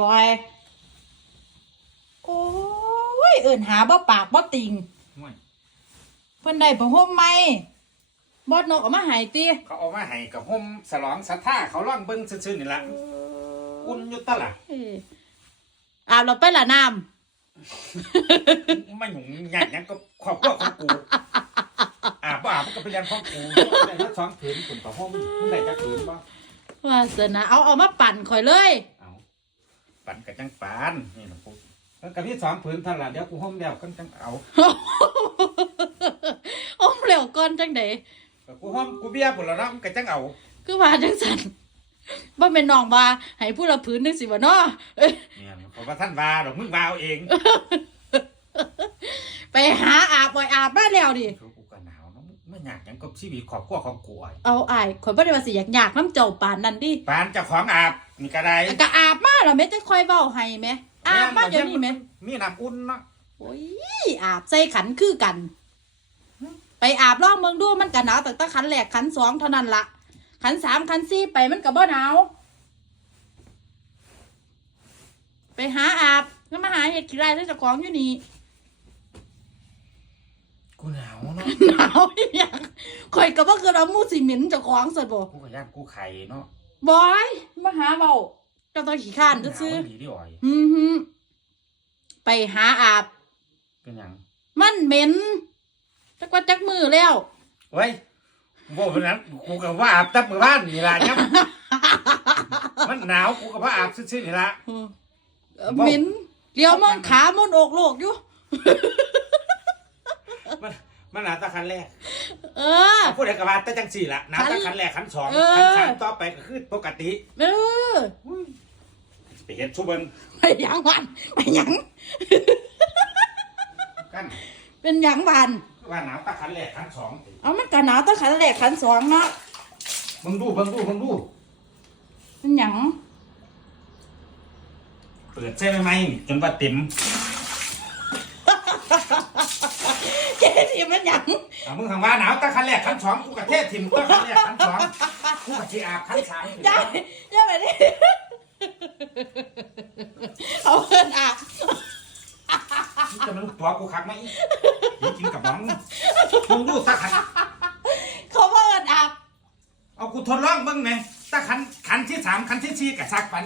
บอย โอ้ย เอิ่นหาบ่ปากบ่ติงห่วยเพิ่นได้ผ้าห่มใหม่บอดนกเอามาให้ติเขาเอามาให้กับห่มสลองศรัทธาเขาล่องเบิ้งซื่อๆนี่ละอุ่นอยู่ตะล่ะเอ้ยอาบเราไปละน้ไม่หยุ่งยากหยังก็ครอบครัวของกูอาบบ่อาบมันก็เป็นเรื่องของกูได้มาสองผืนผมกับห่มมึงได้จักผืนบ่ำว่าสนะเอาเอามาปั่นข่อยเลยเอา ปันกับจังปานนี่นะกูแล้วกับพี่สองผืนเท่าไหร่เดี๋ยวกูห่มเดียวกันจังเอาโอ้เร็วก่อนจังไดก็กูห่มกูเบี้ยผุนแล้วเนาะมันก็จังเอา คือว่าจังสันบ่แม่นน้องว่าให้ผู้ละผืนนึงสิบ่เนาะเอ้ยเนี่ยเพราะว่าท่านว่าดอกมึงว่าเอาเอง ไปหาอาบบ่อยอาบมาแล้วดิ กูก็หนาวเนาะมันยากหยังกับชีวิตครอบครัวของกูไอ้เอาอายข่อยบ่ได้ว่าสิอยากอยากน้ำเจ้าปานนั้นดิปานเจ้าของอาบนี่ก็ได้ก็อาบมาแล้วแม่จะค่อยเว้าให้แม่อาบมาเดี๋ยวนี้แม่มีน้ำอุ่นเนาะโอ้ยอาบใส่ขันคือกัน ไปอาบลองเมืองดูมันก็หนาวแต่ตะขันแรกขันสองเท่านั้นละขันสามขันสี่ไปมันก็บ่หนาวไปหาอาบก็มาหาเห็ดขี้ไรแล้วเจะของอยู่นี่ กูหนาวเนาะหนาวอีหยังข่อยก็บ่คือเอามูสิเหมินเจะของสดบ่กูก็ย่านกูไข่เนาะบอยมาหาเบาก็ต้องขี้ข้านหนาวซื้อดีดิอ่อยๆอือหือไปหาอาบ เป็นหยังมันเหม็นจักว่าจักมือแล้ว เว้ยบอกเป็นนั้นกูก็ว่าอาบตับมือบ้านนี่ล่ะเนี่ยมันหนาวกูก็ว่าอาบซื่อๆนี่ล่ะ เออเออเหม็นเลี้ยวมองขามันอกโลกอยู่ มันมันหนาวตะคันแรกเออ พูดได้กับว่าแต่จังสี่ล่ะหนาวตะคันแรกคันสองเออ คันสามต่อไปก็คือปกติเออไปเห็นชูเบิงไปหยังวันไปหยัง กันเป็นหยังวันว่าหนาวตะคันแรกคันสองเอามันกะหนาวตั้งขันแรกขันสองเนาะมึงดูเบิ่งดูเบิ่งดู เป็นหยังเปิดใช่ไหมไหมจนว่าเต็ม เจ๊ที่มันหยังอะมึงทางว่าหนาวตะคันแรกคันสองกูกะเทศทิมตะคันแรกคันสองกูกะชีอาบคันสามได้ได้ไปดิเอาเงินอะมึงจะมันตัวกูคักไหมมึงกินกับน้องมึงดูตะคันเขาว่าเงินอะเอากูทดลองเบิ่งไหมตะคันคันที่สามคันที่สี่กับซักปัน